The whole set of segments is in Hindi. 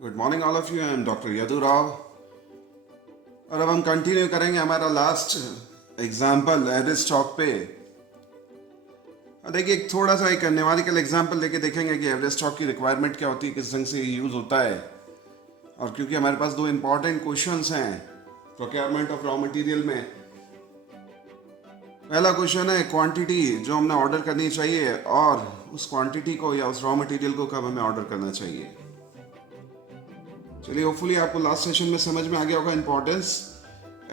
Good morning all of you. I am doctor Yadu Rao और अब हम कंटिन्यू करेंगे हमारा लास्ट एग्जाम्पल एवरेज स्टॉक पे। देखिए एक थोड़ा सा एक न्यूमेरिकल एग्जाम्पल लेके देखेंगे कि एवरेज स्टॉक की रिक्वायरमेंट क्या होती है, किस ढंग से यूज़ होता है। और क्योंकि हमारे पास दो इंपॉर्टेंट क्वेश्चंस हैं प्रोक्योरमेंट ऑफ रॉ मटेरियल में। पहला क्वेश्चन है क्वांटिटी जो हमने ऑर्डर करनी चाहिए और उस क्वांटिटी को या उस रॉ मटेरियल को कब हमें ऑर्डर करना चाहिए। चलिए होपफुली आपको लास्ट सेशन में समझ में आ गया होगा इंपॉर्टेंस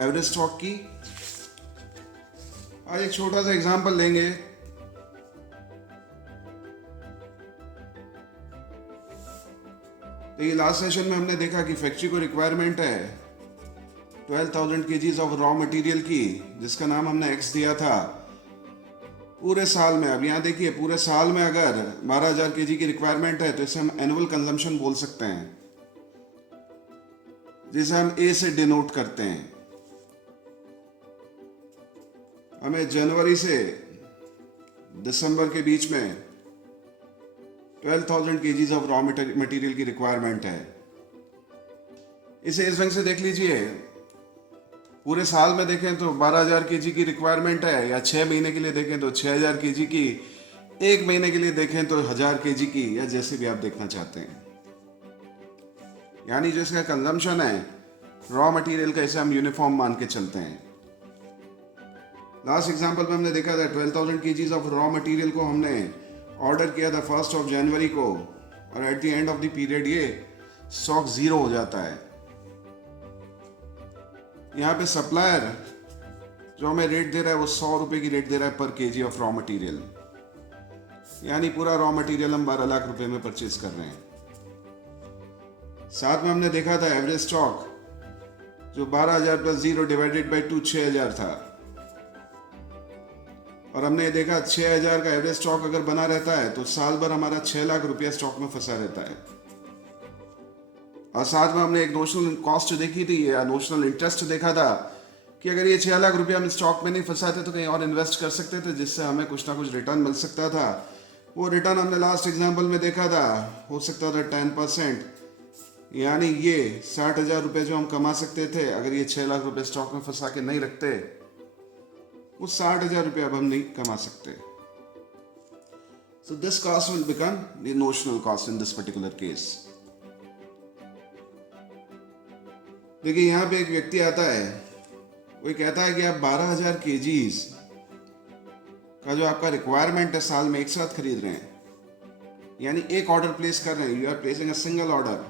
एवरेज स्टॉक की। आज एक छोटा सा एग्जांपल लेंगे। देखिए लास्ट सेशन में हमने देखा कि फैक्ट्री को रिक्वायरमेंट है 12,000 केजीज ऑफ रॉ मटेरियल की, जिसका नाम हमने एक्स दिया था पूरे साल में। अब यहाँ देखिए पूरे साल में अगर 12,000 केजी की रिक्वायरमेंट है तो इसे हम एनुअल कंजम्पशन बोल सकते हैं, जिसे हम ए से डिनोट करते हैं। हमें जनवरी से दिसंबर के बीच में 12,000 केजीज ऑफ रॉ मटेरियल की रिक्वायरमेंट है। इसे इस ढंग से देख लीजिए, पूरे साल में देखें तो 12,000 केजी की रिक्वायरमेंट है, या 6 महीने के लिए देखें तो 6,000 केजी की, 1 महीने के लिए देखें तो 1,000 केजी की, या जैसे भी आप देखना चाहते हैं। यानी जो इसका कंजम्पशन है रॉ मटेरियल का, इसे हम यूनिफॉर्म मान के चलते हैं। लास्ट एग्जांपल में हमने देखा था 12,000 केजीज ऑफ रॉ मटेरियल को हमने ऑर्डर किया था 1 जनवरी को, और at the end of the period ये स्टॉक जीरो हो जाता है। यहाँ पे सप्लायर जो हमें रेट दे रहा है वो 100 रुपए की रेट दे रहा है पर केजी ऑफ रॉ मटेरियल, यानी पूरा रॉ मटेरियल हम 12 लाख रुपए में परचेज कर रहे हैं। साथ में हमने देखा था एवरेज स्टॉक जो 12,000 प्लस 0 डिवाइडेड बाई 2 6,000 था, और हमने देखा 6,000 का एवरेज स्टॉक अगर बना रहता है तो साल भर हमारा 6 लाख रुपया स्टॉक में फंसा रहता है। और साथ में हमने एक नोशनल कॉस्ट देखी थी या नोशनल इंटरेस्ट देखा था कि अगर ये 6 लाख रुपया हम स्टॉक में नहीं फंसाते तो कहीं और इन्वेस्ट कर सकते थे, जिससे हमें कुछ ना कुछ रिटर्न मिल सकता था। वो रिटर्न हमने लास्ट एग्जाम्पल में देखा था, हो सकता था 10%, यानी ये 60,000 रुपये जो हम कमा सकते थे अगर ये 6 लाख रुपये स्टॉक में फंसा के नहीं रखते, वो 60,000 रुपये अब हम नहीं कमा सकते। So this cost will become the notional cost in this particular case. देखिए यहाँ पे एक व्यक्ति आता है, वो कहता है कि आप 12,000 केजीज का जो आपका रिक्वायरमेंट है साल में एक साथ खरीद रहे हैं, यानी एक ऑर्डर प्लेस कर रहे हैं, you are placing a single order.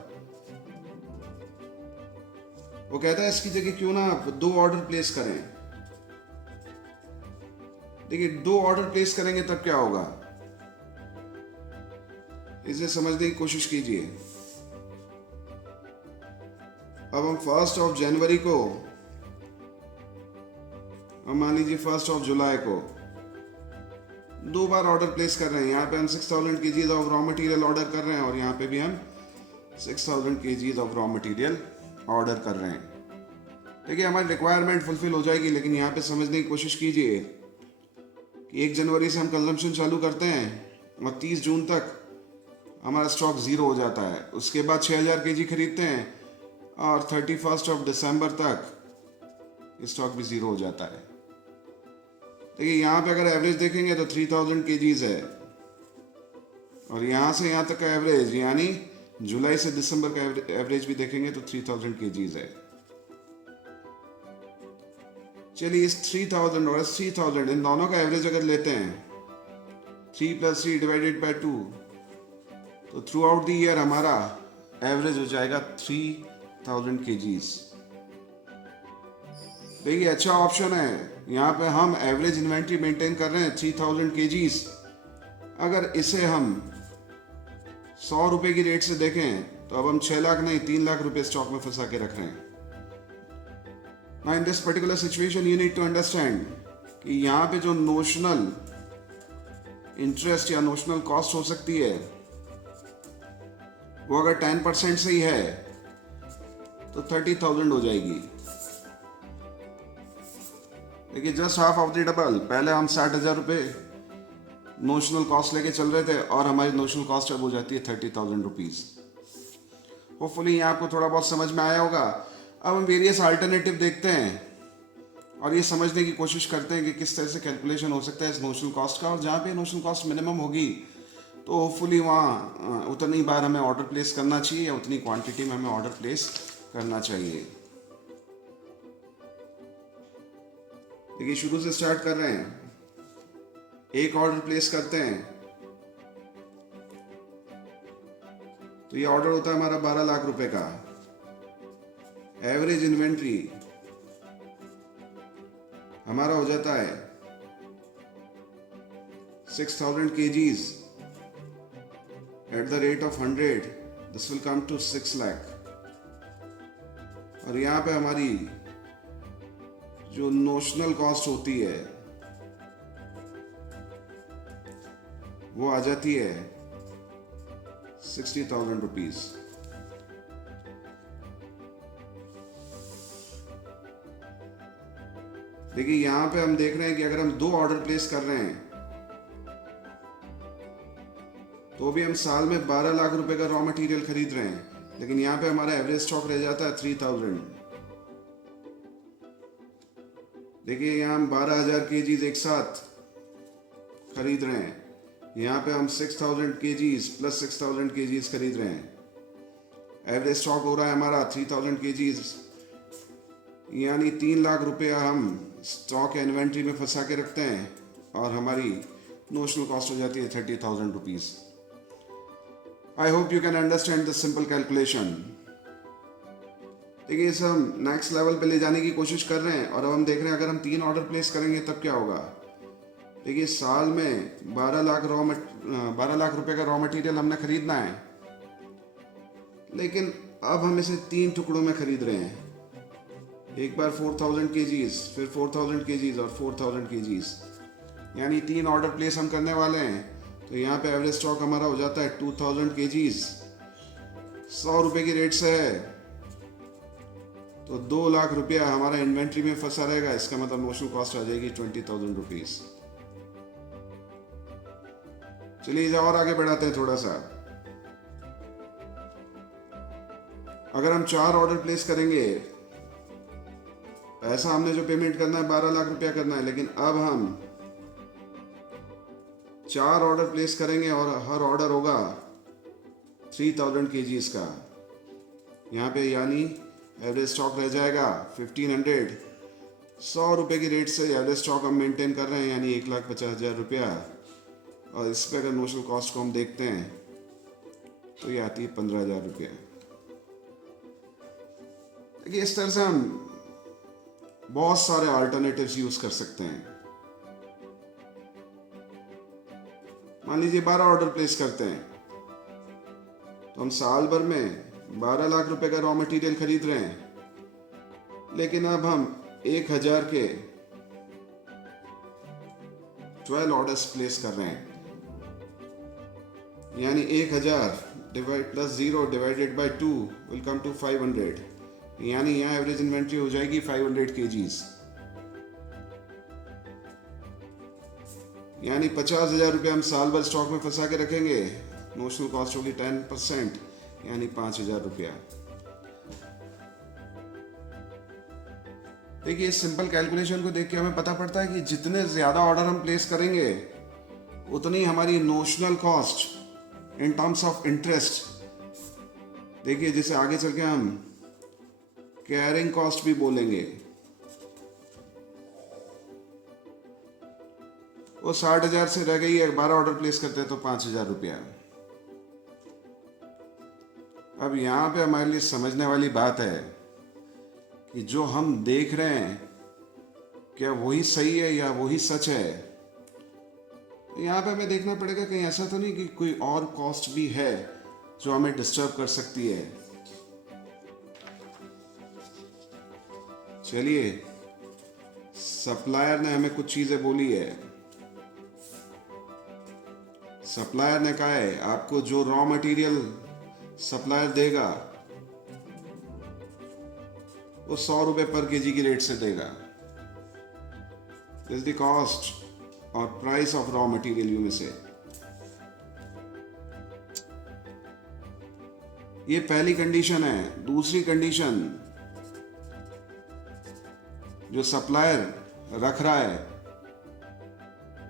वो कहता है इसकी जगह क्यों ना आप 2 ऑर्डर प्लेस करें। देखिए 2 ऑर्डर प्लेस करेंगे तब क्या होगा, इसे समझने की कोशिश कीजिए। अब हम 1 जनवरी को, हम मान लीजिए 1 जुलाई को 2 बार ऑर्डर प्लेस कर रहे हैं। यहाँ पे हम 6,000 KGs of raw material order कर रहे हैं, और यहाँ पे भी हम 6,000 KGs of raw material order कर रहे हैं। देखिए हमारी रिक्वायरमेंट फुलफिल हो जाएगी, लेकिन यहाँ पे समझने की कोशिश कीजिए कि 1 जनवरी से हम कंजम्पशन चालू करते हैं और 30 जून तक हमारा स्टॉक ज़ीरो हो जाता है। उसके बाद 6,000 केजी खरीदते हैं और 31 दिसंबर तक स्टॉक भी ज़ीरो हो जाता है। देखिए यहाँ पे अगर एवरेज देखेंगे तो 3,000 केजीज है, और यहाँ से यहाँ तक का एवरेज, यानी जुलाई से दिसंबर का एवरेज भी देखेंगे तो 3,000 केजीज है। चलिए इस 3,000 और इस 3,000 इन दोनों का एवरेज अगर लेते हैं 3 + 3 डिवाइडेड बाई 2, तो थ्रू आउट द ईयर हमारा एवरेज हो जाएगा 3,000 केजीज। देखिए अच्छा ऑप्शन है, यहाँ पे हम एवरेज इन्वेंट्री मेंटेन कर रहे हैं 3,000 केजीज। अगर इसे हम 100 रुपए की रेट से देखें तो अब हम 6 लाख नहीं 3 लाख रुपए स्टॉक में फंसा के रख रहे हैं। Now in this particular situation you need to understand कि यहाँ पे जो नोशनल इंटरेस्ट या नोशनल कॉस्ट हो सकती है वो अगर 10% से ही है तो 30,000 हो जाएगी। देखिए just half of the double. पहले हम 60,000 रुपये नोशनल कॉस्ट लेके चल रहे थे और हमारी नोशनल कॉस्ट अब हो जाती है 30,000 रुपीज़। होपफुली यहाँ आपको थोड़ा बहुत समझ में आया होगा। अब हम वेरियस अल्टरनेटिव देखते हैं और ये समझने की कोशिश करते हैं कि किस तरह से कैलकुलेशन हो सकता है इस नोशनल कॉस्ट का, और जहाँ पे नोशनल कॉस्ट मिनिमम होगी तो होपफुली वहाँ उतनी बार हमें ऑर्डर प्लेस करना चाहिए या उतनी क्वांटिटी में हमें ऑर्डर प्लेस करना चाहिए। देखिए शुरू से स्टार्ट कर रहे हैं, एक ऑर्डर प्लेस करते हैं तो ये ऑर्डर होता है हमारा 12 लाख रुपए का। एवरेज इन्वेंट्री हमारा हो जाता है 6000 kgs at the rate of 100, this will come to 6 lakh। और यहाँ पे हमारी जो नोशनल कॉस्ट होती है वो आ जाती है 60,000 रुपीज। देखिए यहां पे हम देख रहे हैं कि अगर हम 2 ऑर्डर प्लेस कर रहे हैं तो भी हम साल में 12 लाख रुपए का रॉ मटेरियल खरीद रहे हैं, लेकिन यहां पे हमारा एवरेज स्टॉक रह जाता है 3000। देखिए यहां हम 12,000 kgs एक साथ खरीद रहे हैं, यहाँ पे हम 6000 kgs प्लस 6000 kgs खरीद रहे हैं। एवरेज स्टॉक हो रहा है हमारा 3000 kgs, यानी 3 लाख रुपया हम स्टॉक या इन्वेंट्री में फंसा के रखते हैं और हमारी नोशनल कॉस्ट हो जाती है 30,000 rupees. I hope you can understand this simple calculation. देखिए इसे हम नेक्स्ट लेवल पे ले जाने की कोशिश कर रहे हैं और अब हम देख रहे हैं अगर हम 3 ऑर्डर प्लेस करेंगे तब क्या होगा। देखिए साल में 12 लाख रुपए का रॉ मटेरियल हमने खरीदना है, लेकिन अब हम इसे 3 टुकड़ों में खरीद रहे हैं। एक बार 4000 kgs, फिर 4000 kgs और 4000 kgs, यानी 3 ऑर्डर प्लेस हम करने वाले हैं। तो यहाँ पे एवरेज स्टॉक हमारा हो जाता है 2000 kgs, 100 रुपए की रेट से है तो 2 लाख रुपया हमारा इन्वेंट्री में फंसा रहेगा। इसका मतलब नोशनल कॉस्ट आ जाएगी 20,000 रुपीज। चलिए इसे और आगे बढ़ाते हैं थोड़ा सा। अगर हम 4 ऑर्डर प्लेस करेंगे, पैसा हमने जो पेमेंट करना है 12 लाख रुपया करना है, लेकिन अब हम 4 ऑर्डर प्लेस करेंगे और हर ऑर्डर होगा 3000 kgs का। यहाँ पे यानी एवरेज स्टॉक रह जाएगा 1500। 100 रुपए की रेट से एवरेज स्टॉक हम मेंटेन कर रहे हैं, यानी 1,50,000 रुपया। और इस पर अगर नोशनल कॉस्ट को हम देखते हैं तो ये आती है 15,000 रुपया। देखिए इस तरह से हम बहुत सारे अल्टरनेटिव्स यूज कर सकते हैं। मान लीजिए 12 ऑर्डर प्लेस करते हैं तो हम साल भर में 12 लाख रुपए का रॉ मटेरियल खरीद रहे हैं, लेकिन अब हम 1000 के 12 ऑर्डर्स प्लेस कर रहे हैं, यानी 1000 plus 0 divided by 2 will come to 500, यानी यहाँ एवरेज इन्वेंट्री हो जाएगी 500 kgs, यानी 50,000 रुपये हम साल भर स्टॉक में फंसा के रखेंगे। नोशनल कॉस्ट होगी 10%, यानी 5,000 रुपया। देखिए इस सिंपल कैलकुलेशन को देख के हमें पता पड़ता है कि जितने ज्यादा ऑर्डर हम प्लेस करेंगे उतनी हमारी notional cost in terms of interest, देखिए जिसे आगे चल के हम कैरिंग कॉस्ट भी बोलेंगे, वो 60,000 से रह गई है। 12 ऑर्डर प्लेस करते हैं तो 5,000 रुपया। अब यहां पे हमारे लिए समझने वाली बात है कि जो हम देख रहे हैं क्या वही सही है या वही सच है। यहाँ पे हमें देखना पड़ेगा कहीं ऐसा तो नहीं कि कोई और कॉस्ट भी है जो हमें डिस्टर्ब कर सकती है। चलिए सप्लायर ने हमें कुछ चीजें बोली है। सप्लायर ने कहा है आपको जो रॉ मटेरियल सप्लायर देगा वो 100 रुपए पर केजी की रेट से देगा। दिस द कॉस्ट और price of raw material you में से। ये पहली कंडीशन है। दूसरी कंडीशन जो सप्लायर रख रहा है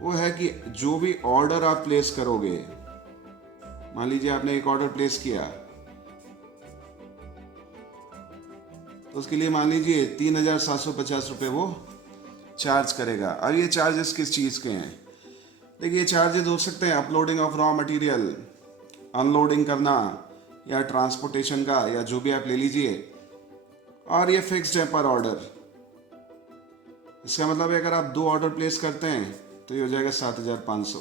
वो है कि जो भी ऑर्डर आप प्लेस करोगे, मान लीजिए आपने एक ऑर्डर प्लेस किया तो उसके लिए मान लीजिए 3,750 रुपये वो चार्ज करेगा। अब ये चार्जेस किस चीज़ के हैं? देखिए, चार्जेस हो सकते हैं uploading of raw material, unloading करना, या ट्रांसपोर्टेशन का, या जो भी आप ले लीजिए, और ये फिक्स्ड है पर ऑर्डर। इसका मतलब है अगर आप 2 ऑर्डर प्लेस करते हैं तो ये हो जाएगा 7,500।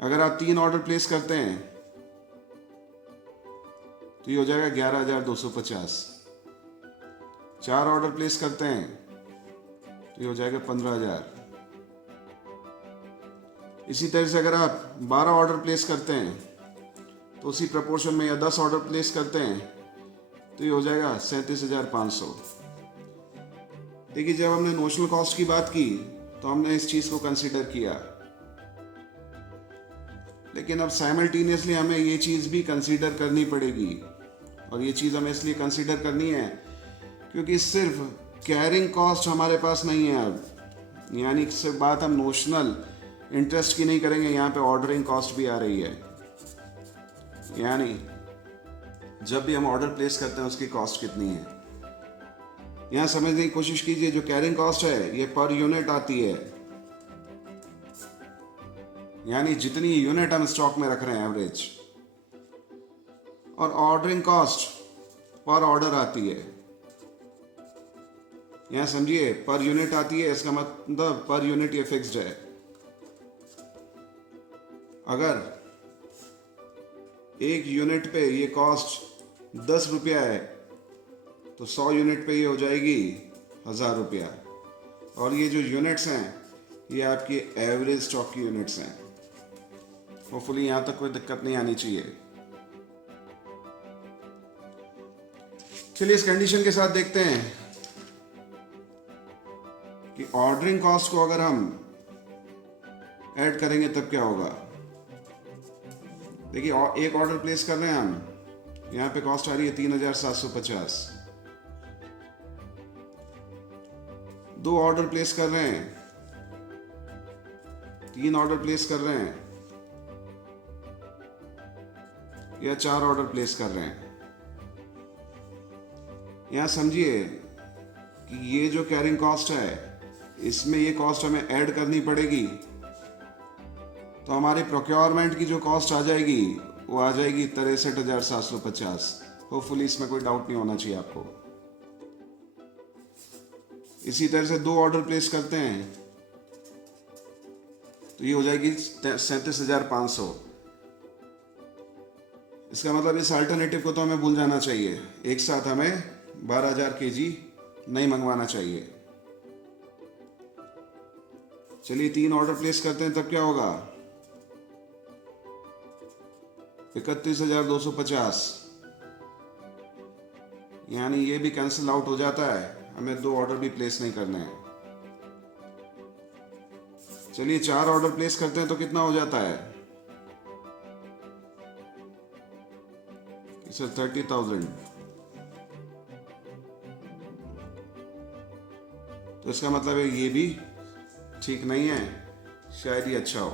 अगर आप 3 ऑर्डर प्लेस करते हैं तो ये हो जाएगा 11,250। 4 ऑर्डर प्लेस करते हैं तो ये हो जाएगा 15,000। इसी तरह से अगर आप 12 ऑर्डर प्लेस करते हैं तो उसी प्रपोर्शन में, या 10 ऑर्डर प्लेस करते हैं तो ये हो जाएगा 37,500। देखिए, जब हमने नोशनल कॉस्ट की बात की तो हमने इस चीज़ को कंसीडर किया, लेकिन अब साइमल्टेनियसली हमें ये चीज़ भी कंसीडर करनी पड़ेगी। और ये चीज़ हमें इसलिए कंसीडर करनी है क्योंकि सिर्फ कैरिंग कॉस्ट हमारे पास नहीं है अब। यानी सिर्फ बात हम नोशनल इंटरेस्ट की नहीं करेंगे, यहाँ पे ऑर्डरिंग कॉस्ट भी आ रही है। यानी जब भी हम ऑर्डर प्लेस करते हैं उसकी कॉस्ट कितनी है, यहाँ समझने की कोशिश कीजिए। जो कैरिंग कॉस्ट है ये पर यूनिट आती है, यानी जितनी यूनिट हम स्टॉक में रख रहे हैं एवरेज, और ऑर्डरिंग कॉस्ट पर ऑर्डर आती है। यहाँ समझिए, पर यूनिट आती है, इसका मतलब पर यूनिट ये फिक्स्ड है। अगर एक यूनिट पे ये कॉस्ट 10 रुपया है तो 100 यूनिट पे ये हो जाएगी 1,000 रुपया। और ये जो यूनिट्स हैं ये आपकी एवरेज स्टॉक की यूनिट्स हैं। होपफुली यहाँ तक कोई दिक्कत नहीं आनी चाहिए। चलिए इस कंडीशन के साथ देखते हैं कि ऑर्डरिंग कॉस्ट को अगर हम ऐड करेंगे तब क्या होगा। देखिए, एक ऑर्डर प्लेस कर रहे हैं हम, यहाँ पे कॉस्ट आ रही है 3,750। 2 ऑर्डर प्लेस कर रहे हैं, 3 ऑर्डर प्लेस कर रहे हैं, या 4 ऑर्डर प्लेस कर रहे हैं। यहाँ समझिए कि ये जो कैरिंग कॉस्ट है इसमें ये कॉस्ट हमें ऐड करनी पड़ेगी, तो हमारी प्रोक्योरमेंट की जो कॉस्ट आ जाएगी वो आ जाएगी 63,750। होपफुली इसमें कोई डाउट नहीं होना चाहिए आपको। इसी तरह से 2 ऑर्डर प्लेस करते हैं तो ये हो जाएगी 37,500। इसका मतलब इस अल्टरनेटिव को तो हमें भूल जाना चाहिए। एक साथ हमें 12,000 kg नहीं मंगवाना चाहिए। चलिए 3 ऑर्डर प्लेस करते हैं तब क्या होगा, 31,250। यानी ये भी कैंसिल आउट हो जाता है, हमें 2 ऑर्डर भी प्लेस नहीं करने हैं। चलिए 4 ऑर्डर प्लेस करते हैं तो कितना हो जाता है, सर 30,000। तो इसका मतलब है ये भी ठीक नहीं है, शायद ही अच्छा हो।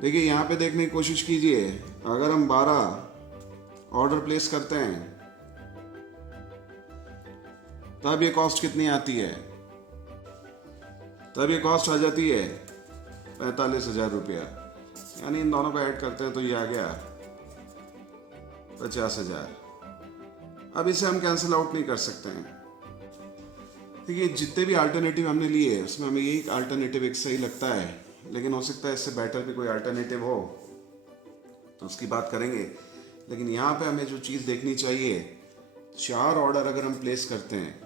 देखिए यहाँ पे देखने की कोशिश कीजिए, अगर हम 12 ऑर्डर प्लेस करते हैं तब ये कॉस्ट कितनी आती है, तब ये कॉस्ट आ जाती है 45,000 रुपया। यानी इन दोनों को ऐड करते हैं तो ये आ गया 50,000। अब इसे हम कैंसिल आउट नहीं कर सकते हैं। देखिए जितने भी अल्टरनेटिव हमने लिए उसमें हमें यही अल्टरनेटिव एक सही लगता है, लेकिन हो सकता है इससे बेटर भी कोई अल्टरनेटिव हो तो उसकी बात करेंगे। लेकिन यहाँ पे हमें जो चीज़ देखनी चाहिए, 4 ऑर्डर अगर हम प्लेस करते हैं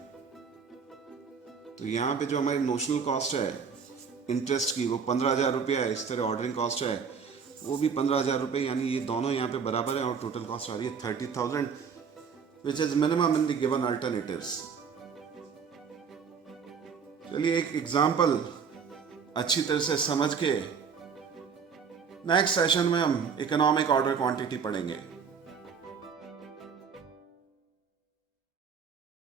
तो यहाँ पे जो हमारी नोशनल कॉस्ट है इंटरेस्ट की वो 15,000 रुपया है। इस तरह ऑर्डरिंग कॉस्ट है वो भी 15,000 रुपये, यानी ये दोनों यहाँ पे बराबर है और टोटल कॉस्ट आ रही है 30,000, which is minimum in the given alternatives. चलिए एक एग्जाम्पल अच्छी तरह से समझ के नेक्स्ट सेशन में हम इकोनॉमिक ऑर्डर क्वांटिटी पढ़ेंगे।